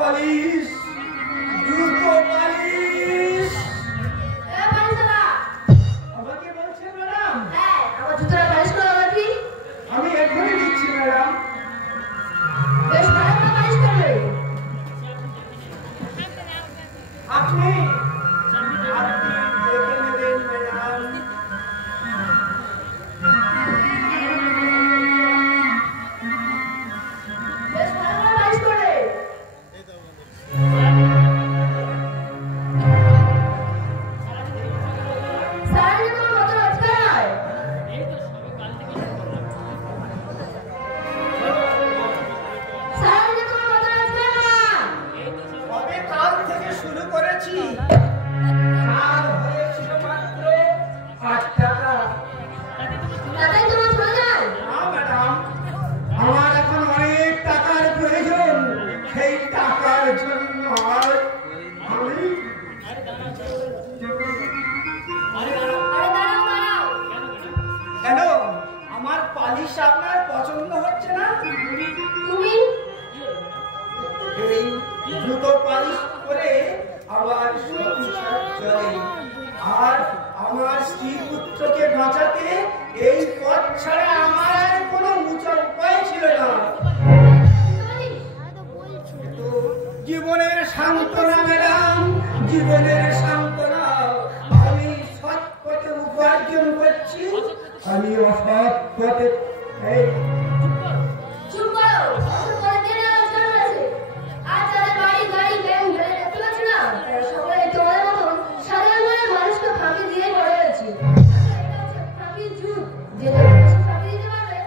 Polish জুতো polish আমাকে বলছেন ম্যাডাম? হ্যাঁ, আমার জুতোটা পালিশ করো নাকি? আমি এখনই দিচ্ছি ম্যাডাম। বেশ ভালো করে পালিশ করবে। আপনি দেখে নেবেন ম্যাডাম। বেশ ভালো করে পালিশ করবে। সারাদিনে তোমার কত রোজগার হয়? সারাদিনে তোমার কত রোজগার হয়? কবে কাল থেকে শুরু করেছি, কাল হয়েছিল মাত্র 8 টাকা। তাতেই তোমার চলে যায়? না ম্যাডাম, আমার এখন অনেক টাকার প্রয়োজন। সেই টাকার জন্য আর আমি আরে দাঁড়াও। কেন, আমার পালিশ আপনার পছন্দ হচ্ছে না? তুমি এই জুতো পালিশ করে আমার সংসার চলে, আর আমার স্ত্রী পুত্রকে বাঁচাতে এই পথ ছাড়া আমার আর কোনো উপায় ছিল না। তো জীবনের সান্ত্বনা ম্যাডাম, জীবনের সান্ত্বনা। আমি সৎ পথে উপার্জন করছি, আমি অসৎ পথে চুপ করো। অসুখ করে দিনে রোজগার হয়েছে। আর যাদের বাড়ি গাড়ি ব্যাংক ভেড়ে দেখতে পাচ্ছি না, তারা সকলে তোমাদের মতন সাধারণ ঘরের মানুষকে ফাঁকি দিয়ে গড়ে রয়েছে। এটা হচ্ছে ফাঁকির যুগ। যে যত বেশি ফাঁকি দিতে পারবে,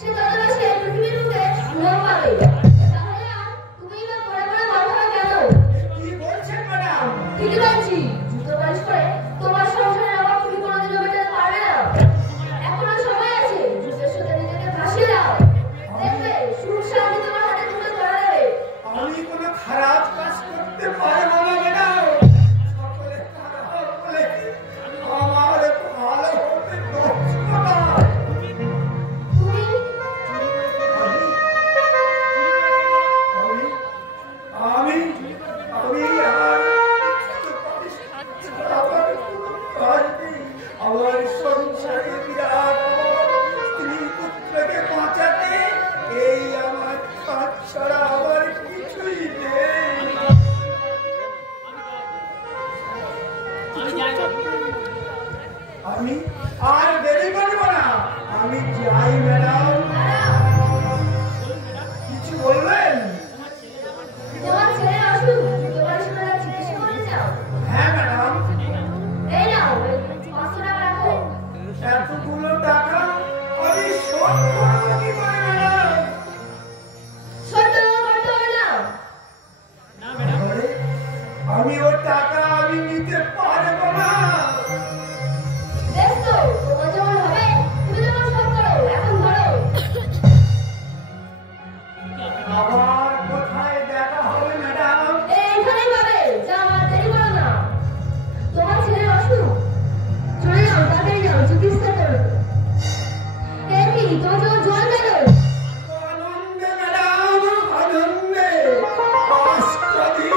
সে তত বেশি এই পৃথিবীর বুকে সুনাম পাবে। তাহলে আর তুমিই বা পড়ে পড়ে মাথা কেন? কি বলছেন ম্যাডাম? ঠিকই বলছি। জুতো পালিশ করে তোমার সংসারের অভাব তুমি কোনোদিনও মেটাতে পারবে না। এখনো সময় আছে, জুতের সাথে নিজেকে ভাসিয়ে দাও। দেখবে সুখ শান্তি তোমার হাতে তুলে ধরা দেবে। আমি কোনো খারাপ কাজ করতে পারবো না ম্যাডাম। সকলে খারাপ বলে আমার ভালো হতে পারছো না। তুমি আমি আর আমার সংসারে বিরাট স্ত্রী পুত্রকে বাঁচাতে এই আমার কাজ ছাড়া আমার কিছুই নেই। আমি আর দেরি করব না, আমি যাই ম্যাডাম। কিছু বলবেন? তোমার ছেলে অসুখ, জুতো পালিশ করে চিকিৎসা করতে চাও? হ্যাঁ ম্যাডাম। এই নাও, 500 টাকা রাখো। এতগুলো টাকা আমি শোধ করবো কি করে ম্যাডাম? 70 টাকা করতে হবে না। আরে, আমি ও টাকা আমি নিতে পারবো না। বেশ তো, তোমার যেমন হবে তুমি যেমন শোধ করো। এখন ধরো। আবার কোথায় দেখা হবে ম্যাডাম? এইখানেই পাবে। যাও, আর দেরি করো না। তোমার ছেলের অসুখ, চলে যাও, তাড়াতাড়ি যাও, চিকিৎসা করো। এই কি, তোমার চোখ জল কেন? আনন্দে ম্যাডাম, আনন্দে। আজকাদিন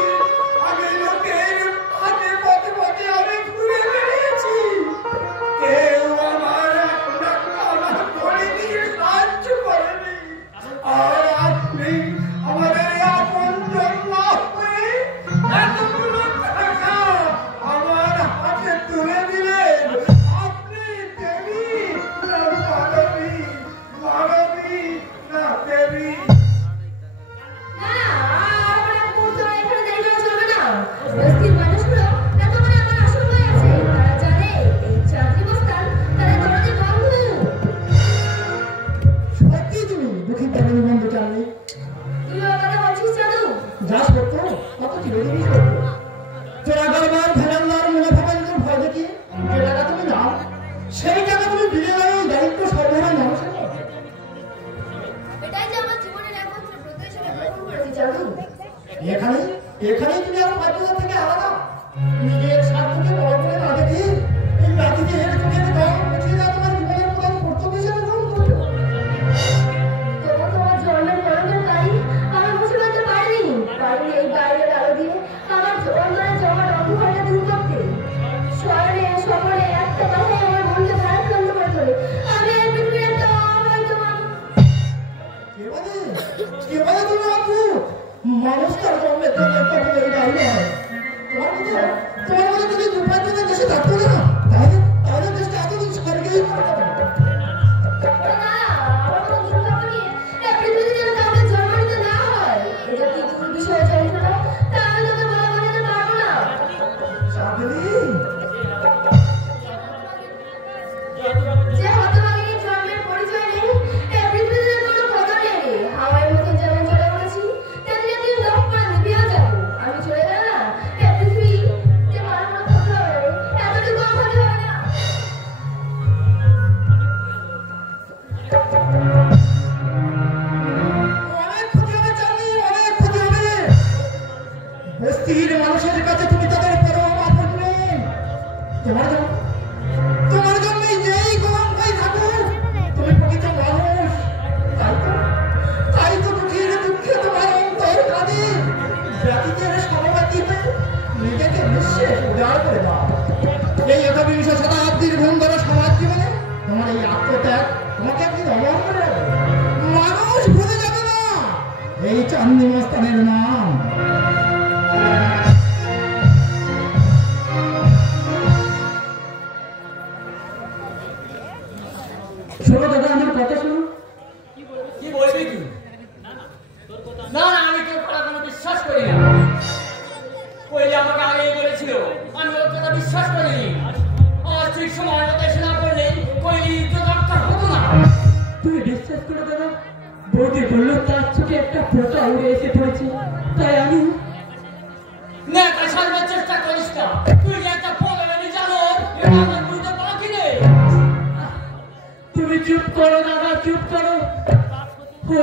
আমি লোকের হাতে পথে পথে আমি ঘুরে বেরিয়েছি, কেউ আমার একটা কানা করে দিয়ে সাহায্য করেনি। আর আপনি আমাদের আপনজন না হয়ে এতগুলো টাকা আমার হাতে তুলে দিলেন। আপনি দেবী না মানবী, মানবী না দেবী? না, আর এক মুহূর্ত এখানে দেরি করা চলবে না। বস্তির মানুষগুলো এতক্ষণে আমার আসল হয়ে আছে। তারা জানে এই চাকরি বস্তান তাদের দরজে বন্ধ। সত্যি তুমি দুঃখী তেমনি বন্ধ চালনি তুই ওর কথা বলছিস জাদু? যা সত্য কত চিরদিনই সত্য। তোরা গরবার ভেলান্দার মুনাফা বাণিজ্যের ভয় দেখিয়ে যে টাকা তুমি দাও, সেই টাকা তুমি বিলিয়ে দাও এই দায়িত্ব সর্বহারা মানুষের মধ্যে। এটাই যে আমার জীবনের একমাত্র ব্রত হিসেবে গ্রহণ করেছি জাদু। এখানেই তুমি আমার বাচ্চাদের থেকে আলাদা। নিজের স্বার্থকে বড় করে না দেখি এই জাতিকে হেরে চলে দাও, বুঝিয়ে দাও তোমার জীবনের প্রধান কর্তব্য হিসেবে গ্রহণ করবে। তবু তোমার জন্মের পরমের তারিখ আমি বুঝে পেতে পারিনি। এই বাড়ি তোমার জন্যই যেই কলঙ্কই থাকুক, তুমি প্রকৃত মানুষ। তাই তো দুঃখের দুঃখে তোমার অন্তর কাঁদে। জাতিদের সমবাদীতে নিজেকে নিঃশেষ উজাড় করে দাও। এই একবিংশ শতাব্দীর বন্ধুর সমাজ জীবনে তোমার এই আত্মত্যাগ তোমাকে একদিন অবাক করে যাবে। মানুষ ভুলে যাবে না এই চান্দি মস্তানের নাম। শোনো দাদা, আমার কথা শোনো। কি বলবি তুই? না না, আমি কেউ কোনো বিশ্বাস করি না। কইলে আমাকে আগেই বলেছিল, আমি ওর কথা বিশ্বাস করিনি। আজ ঠিক সময় মতো এসে না করলে কইলি ইজ্জত রক্ষা হতো না। তুমি বিশ্বাস করো দাদা, বৌদি বললো তার চোখে একটা ফোঁটা উড়ে এসে পড়েছে, তাই আমি না তা সারবার চেষ্টা করিস না। তুই যে একটা ফোন এনে জানো, এটা আমার বুঝতে বাকি নেই। তুমি চুপ করো দাদা, চুপ করো।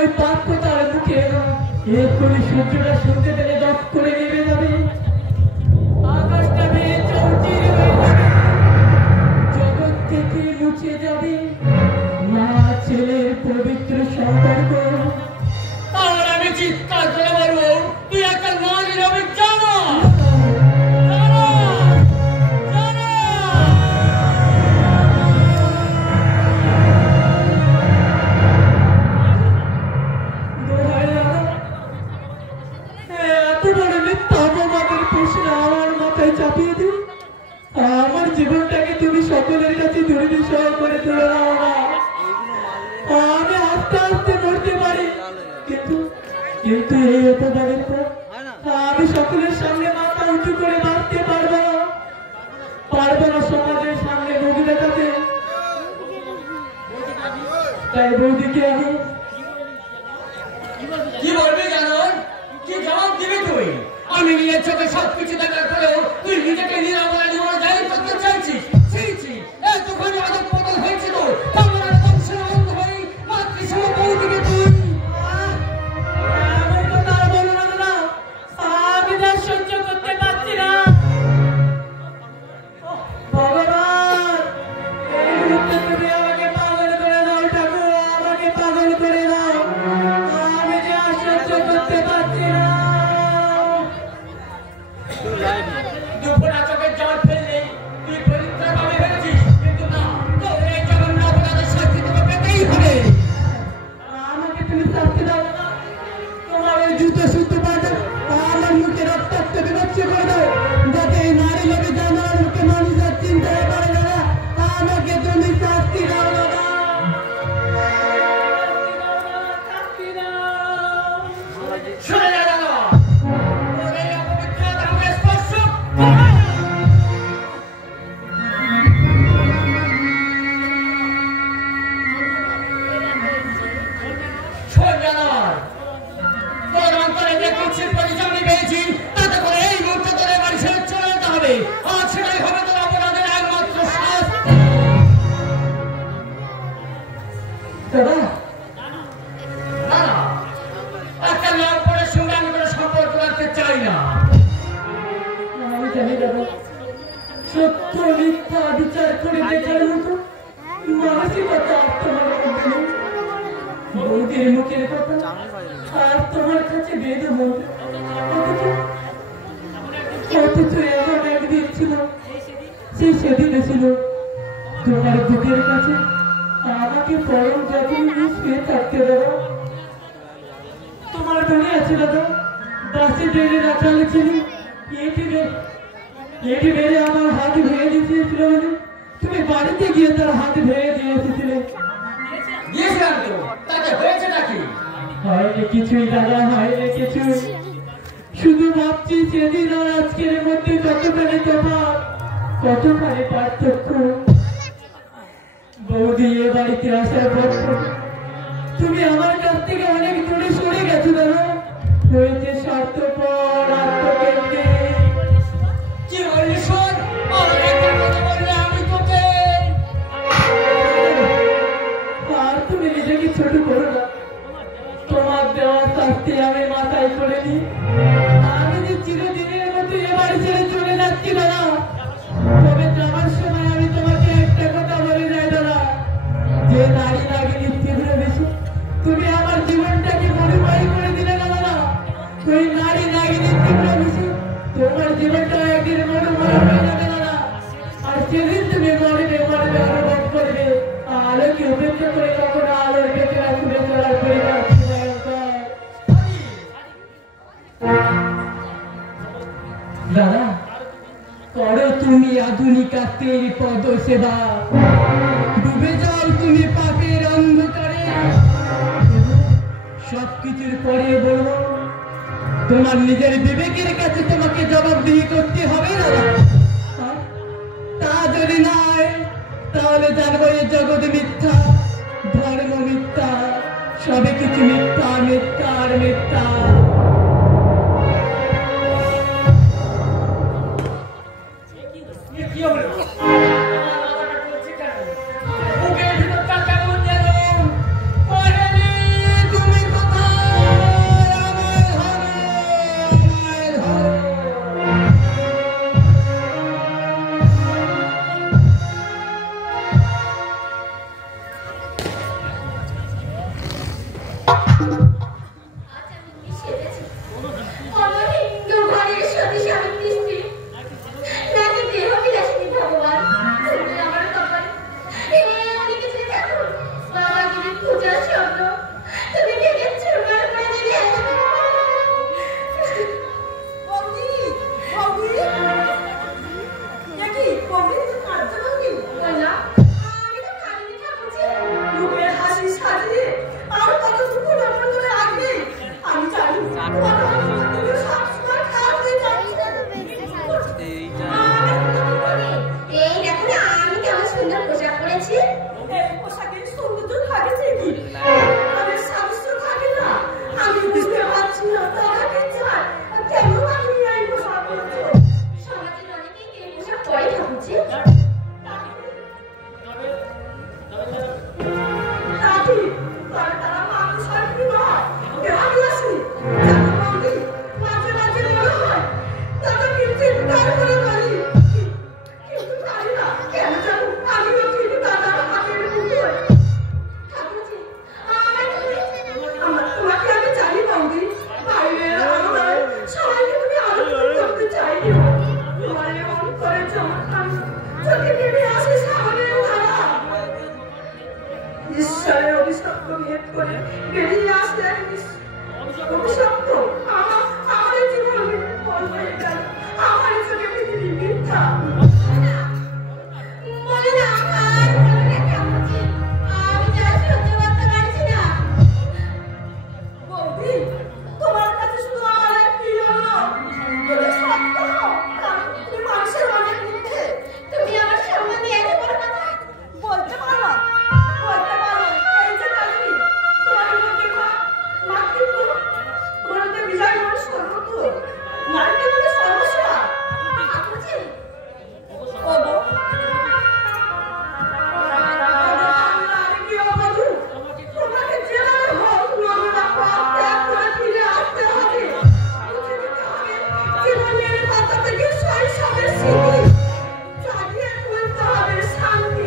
ওই পাপ তার মুখে এলো, এক্ষুনি সূর্যটা শুনতে পেলে দপ করে নেমে যাবে। আকাশটা ভেঙে চৌচির হয়ে যাবে, জগৎ থেকে মুছে যাবে মা ছেলের পবিত্র সম্পর্ক। তাহলে আমি চিৎকার করে বলবো, তুই একটা নারীর আমি জানো। চাপিয়ে দিই আমার জীবনটাকে তুমি সকলের কাছে দুর্বিষহ করে তুলে দাও না। আমি আস্তে আস্তে মরতে পারি, কিন্তু কিন্তু এই অপবাদের পর আমি সকলের সামনে মাথা উঁচু করে বাঁচতে পারবো না, পারবো না সমাজের সামনে মুখ দেখাতে। তাই বৌদিকে আমি কি বলবি জানো? কি জবাব দিবি তুই? আমি নিজের চোখে সবকিছু দেখার পরেও তুই নিজেকে নিরাপদে জীবনে জাহির করতে চাইছিস। এতক্ষণ আদব বদল হয়েছিল, আমার বংশের অন্ত হয়ে মাতৃসম বৌদিকে তুই এমন কথা আর বলো না দাদা, আমি যা সহ্য করতে পারছি না। ভগবান, এই মুহূর্তে তুমি আমাকে পাগল করে দাও ঠাকুর, আমাকে পাগল করে দাও। আমি যে আর সহ্য করতে পারছি না। দুপুরা চোখের জল ফেললে তুই পরিত্রাণ পাবে ভেবেছিস, কিন্তু না, তোর এই জঘন্য অপরাধের শাস্তি তোকে পেতেই হবে। আমাকে তুমি শাস্তি দাও না, তোমার ওই জুতো সুতো পাটা আমার মুখে রক্তাক্ত বিভৎস করে দাও, যাতে এই নারী লোকে জানার মুখে মানুষ আর চিন্তা পারে না। আমাকে তুমি শাস্তি দাও না। শুনে যা জানো, তোর এই অপবিত্রতা আমাকে স্পর্শ করে না। শোন জানোয়ার, তোর অন্তরে যে কুৎসিত পরিচয় আমি পেয়েছি, তাতে করে এই মুহূর্তে তোর এই বাড়ি ছেড়ে চলে যেতে হবে। আর সেটাই হবে তোর অপরাধের একমাত্র শাস্তি। দাদা, না না, একটা নাম পরে সঙ্গে আমি কোনো সম্পর্ক রাখতে চাই না। আমি জানি দাদা, সত্য মিথ্যা বিচার করে দেখার মতো মানসিকতা তোমার মধ্যে নেই। বৌদির মুখের কথা আর তোমার কাছে বেদ মন্ত্র, অথচ এমন একদিন ছিল, সেই সেদিনে ছিল তোমার বুকের কাছে আমাকে পরম যখন শুয়ে থাকতে দেওয়া। তোমার মনে আছে দাদা, বাসে বেড়ে রাখা ছিল, এটি বেড়ে আমার হাত ভেঙে দিয়েছিল বলে তুমি বাড়িতে গিয়ে তার হাত ভেঙে দিয়ে এসেছিলে। গিয়েছিলাম তো, তাতে হয়েছে নাকি? হয়নি কিছুই দাদা, হয়নি কিছুই। শুধু ভাবছি সেদিন আর আজকের মধ্যে কতখানি তফাৎ, কতখানি পার্থক্য। বৌদি এ বাড়িতে আসার পর তুমি আমার কাছ থেকে অনেক দূরে সরে গেছো দাদা। হয়েছে স্বার্থপর, আত্মকেন্দ্রিক। কি বললি শোন, আর একটা কথা বললে আমি তোকে। আর তুমি নিজেকে ছোট করো না, তোমার দেওয়া শাস্তি আমি মাথায় করে নি। আমি যে চিরদিনের মতো এ বাড়ি ছেড়ে চলে যাচ্ছি দাদা, তবে আমার যেদিন তুমি মরবে মরবে অনুভব করবে আলোকে উপেক্ষা করে কখনো আলোর ভেতরে ঘুরে চলার পরিবার দাদা করো তুমি আধুনিকাতের পদ সেবা ডুবে যাও তুমি পাপের অন্ধকারে সবকিছুর পরে বলবো তোমার নিজের বিবেকের কাছে তোমাকে জবাবদিহি করতে হবে দাদা তা যদি নয় তাহলে জানবো এই জগৎ মিথ্যা ধর্ম মিথ্যা সবে কিছু মিথ্যা মিথ্যা আর মিথ্যা কি হলো মাথাটা করছে কেন বুকের ভিতরটা কেমন যেন পড়েনি তুমি কোথায় আমায় ধরো আজ আমি কি সেজেছি? আমার হিন্দু ঘরের সতী সাবিত্রী স্ত্রী নাকি দেহবিলাসিনী ভগবান? তুমি আমার কপাল। উনি কিছু দেখো, বাবা তুমি পূজার স্বপ্ন তুমি ভেঙে চুরমার করে দিলে। বৌদি, বৌদি, দেখি বৌদি তো কাঁদতে বৌদি। না, আমি তো কাঁদিনি ঠাকুরজি। মুখের হাসি সাজিয়ে আর কত দুঃখ যন্ত্রণা ধরে রাখবে আমি জানি। তুমি সবসময় খারাপ হয়ে যাচ্ছ। এই দেখো না আমি কেমন সুন্দর পোশাক পরেছি। এই পোশাকের সৌন্দর্য থাকে ঠিকই, আমাদের স্বাস্থ্য থাকে না। আমি বুঝতে পারছি না তোমাকে চাই কেন তুমি এই পোশাক পরছো। সমাজের অনেকেই এই পোশাক পরে ঠাকুরজি। দাদি, তারা মানুষ আর কি নয়, দেহাবিলাসী। জানো বৌদি, মাঝে মাঝে মনে হয় তাদেরকে চিৎকার করে বলি, কিন্তু জানি না কেন জানো আমিও ঠিক দাদার হাতের মুঠোয়। ঠাকুরজি, তোমাকে আমি জানি বৌদি, বাইরের আলোয় সবাইকে তুমি আনন্দ করতে চাইও। তোমার এমন করে চমৎকার চোখে নেমে আসে সামনের ধারা। ঈশ্বরের অভিশপ্ত ভেদ করে বেরিয়ে আসলে অভিশপ্ত আমার জীবন ফল হয়ে গেল। আমার চোখে পৃথিবী মিথ্যা। বলো না আর বলো না ঠাকুরজি, আমি যা সহ্য করতে পারছি না। বৌদি, তোমার কাছে শুধু আমার এক প্রিয় নয়, তুমি সত্য হও, কারণ তুমি মানুষের অনেক মধ্যে তুমি আমার সম্বন্ধে এত বড় কথা বলতে পারো, বলতে পারো। এই যে কালী, তোমার মধ্যে মাতৃত্ব, তোমার মধ্যে বিজয় মন সর্বত্র, নারীদের মধ্যে সর্বস্ব। ঠাকুরজি। ওগো, আমি কি অবধূ? তোমাকে যেভাবে হোক নোংরা পাপ ত্যাগ করে ফিরে আসতে হবে। মুছে দিতে হবে জীবনের পাতা থেকে শৈশবের স্মৃতি, জাগিয়ে তুলতে হবে শান্তি।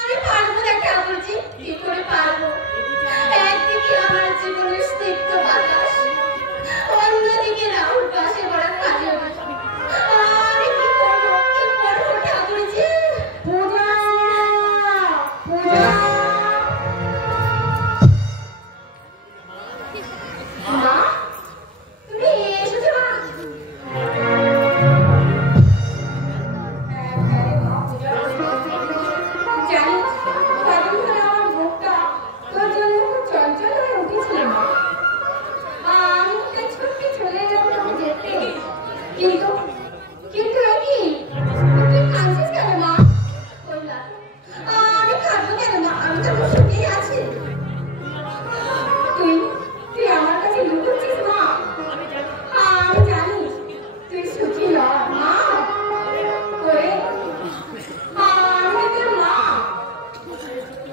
আমি পারবো না ঠাকুরজি, কি করে পারবো? একদিকে আমার জীবনের স্নিগ্ধ বাতাস, অন্যদিকে রাহুল পাশে বড় কাজে। আমি কি করবো ঠাকুরজি? পূজা, পূজা। মা, তুমি এসেছো মা? জানি কদিন ধরে আমার মুখটা তোর জন্য খুব চঞ্চল হয়ে উঠেছিল মা। আমি ওকে ছুটতে চলে যাবো তোকে যেতে, কিন্তু কিন্তু কি তুই কাঁদছিস কেন মা? ওই না, আমি কাঁদবো কেন মা? আমি তো খুব সুখেই আছি। তুই তুই আমার কাছে লুকোচ্ছিস মা? আমি জানি তুই সুখী নয় মা। ওরে, আমি তোর মা।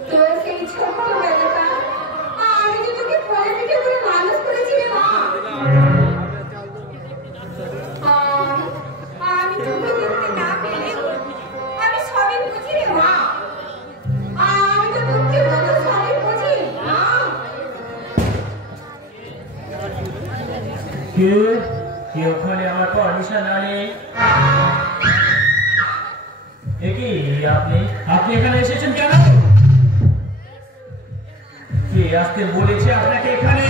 তোর সেই ছোট্ট বেলাটা আমি তো তোকে কোলে পিঠে করে মানুষ করেছি রে মা। আমি তোকে দেখতে না পেলেও আমি সবই বুঝি রে মা। আমি তো দুঃখে বলতে সবই বুঝি মা। কে ওখানে আমার পারমিশন না নিয়ে এখানে? কি আপনি এখানে এসেছেন কেন? কে আসতে বলেছে আপনাকে এখানে?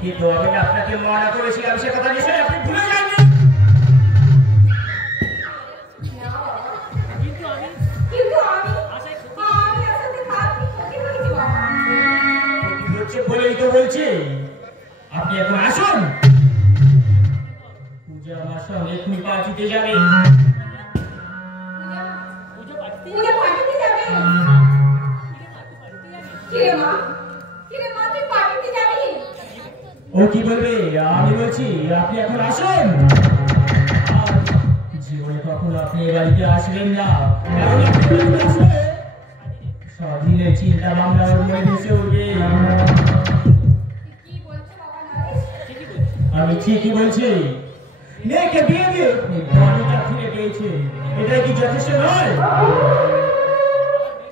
কিন্তু আমি আপনাকে মানা করেছিলাম, সে কথা নিশ্চয়ই আপনি ভুলে যাননি। বলেই তো বলছি, আপনি এখন আসুন। পূজা আমার সঙ্গে এক্ষুনি পার্টিতে যাবে। ও কি বলবে? আমি বলছি আপনি এখন আসুন। জীবনে কখনো আপনি এ বাড়িতে আসবেন না। এখন আপনি বাড়িতে আসলে স্বাধীনের চিন্তা ভাবনা ওর মনে ভেসে উঠবে। আমি ঠিকই বলছি। মেয়েকে বিয়ে দিয়ে বাড়িটা ফিরে পেয়েছে, এটা কি যথেষ্ট নয়?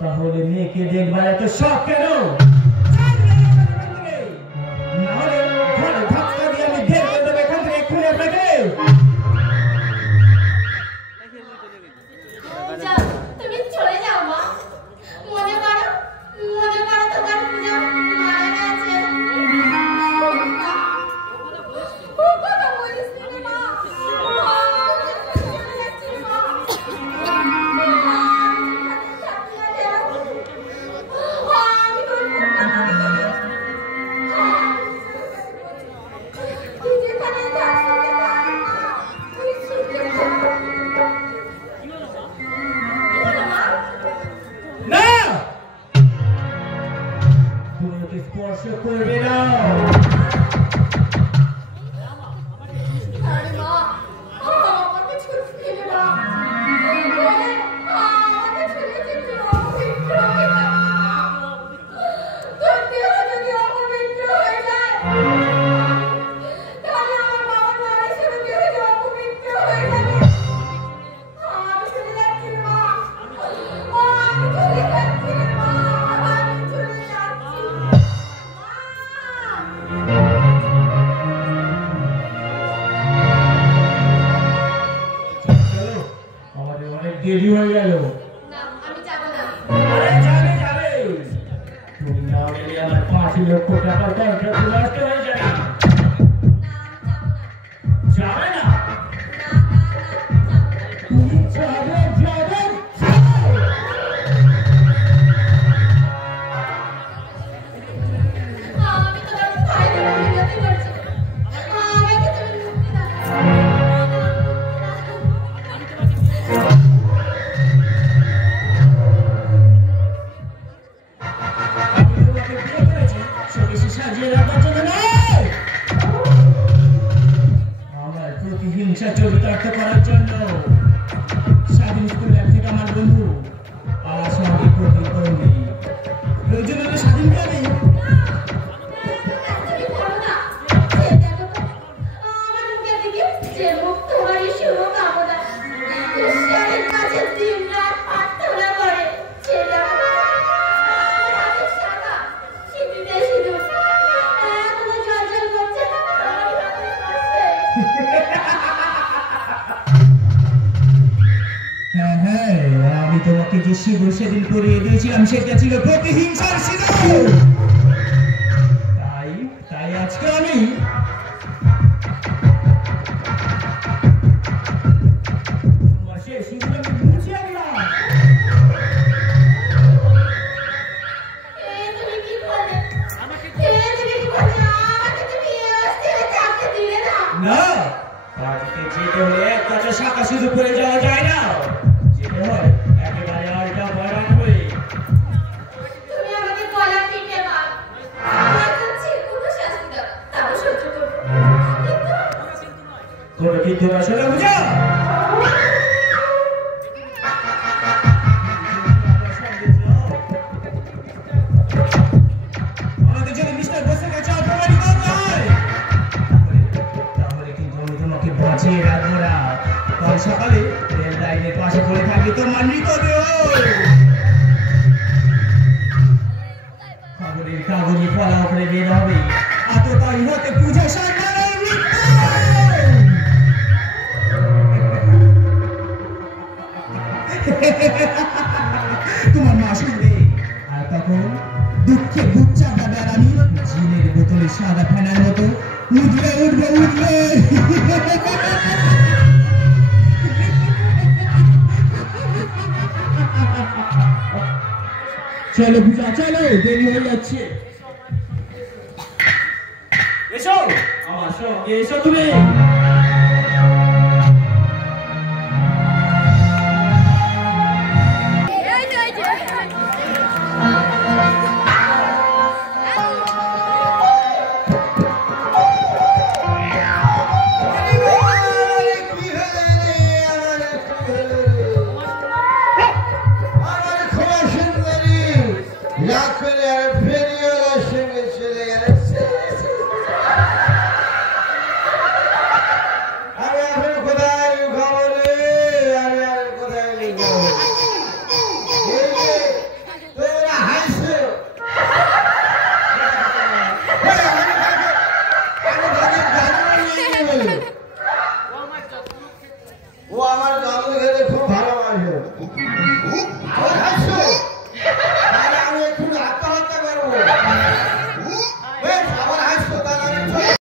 তাহলে মেয়েকে দেখবার এত শখ কেন? নাহলে ঘরে ধাক্কা দিয়ে আমি বের করে দেবো এখান থেকে এক্ষুনি আপনাকে। তুমি চলে যাও মা, মনে করো তোমার পূজা মারা গেছে। স্পর্শ করবে না। দেরি হয়ে গেল। না, আমি যাব না। আরে যাবে। তুমি না গেলে আমার 5 লক্ষ টাকার কন্ট্রাক্ট নষ্ট হয়ে যাবে। না, আমি যাব যাবে না। না? তুমি যাবে। আমি তোমার পায়ে ধরে বিনতি করছি, আমাকে তুমি মুক্তি দাও। আমার প্রতিহিংসা চরিতার্থ করার জন্য স্বাধীন স্কুল থেকে আমার বন্ধু আমার সঙ্গে প্রতিদ্বন্দ্বী প্রয়োজন হলে স্বাধীনকে আমি তুমি করো না। সে দেখো তো, আমার মুখের দিকে যে মুখ তোমারই শুভ কামনা ঈশ্বরের কাছে দিন রাত প্রার্থনা করে, সেটা রাতের শাখা শীতিতে সিঁদুর এখনো জ্বলজ্বল করছে আমার হাতের পাশে। হ্যাঁ, আমি তোমাকে যে সিঁদুর সেদিন পরিয়ে দিয়েছিলাম সেটা ছিল প্রতিহিংসার সিঁদুর। তাই আজকে আমি তোমার সেই সিঁদুর আমি মুছিয়ে দিলাম। তুমি কি করলে? তুমি কি করলে? আমাকে তুমি এই অবস্থায় চাকরি দিলে না। না, পার্টিতে যেতে হলে এক কাছে শাখা সিঁদুর পরে যাওয়া যায় না, যেতে হয় একেবারে আলটা বয়ান হয়ে। তুমি আমাকে গলা টিপে মার, হয়তো কোনো শাস্তি দাও, তাও সহ্য করবো। তোমরা কিন্তু আসলে বুঝা আমাদের যদি মিস্টার বসে গেছে অপমানিত নয়, তাহলে কিন্তু আমি তোমাকে বাঁচিয়ে রাখবো না। কাল সকালে রেল লাইনের পাশে পড়ে থাকবে তোমার মৃতদেহ। খবরের কাগজে ফলাও করে বের হবে এত তাই হতে পূজা সন্ধানের তোমার মা শুনবে আর তখন দুঃখে বুচ্চা হবে আর আমি জিনের বোতলে সাদা ফেনার মতো উঠবে উঠবে উঠবে চলো পূজা চলো দেরি হয়ে যাচ্ছে এসো আমার সঙ্গে এসো তুমি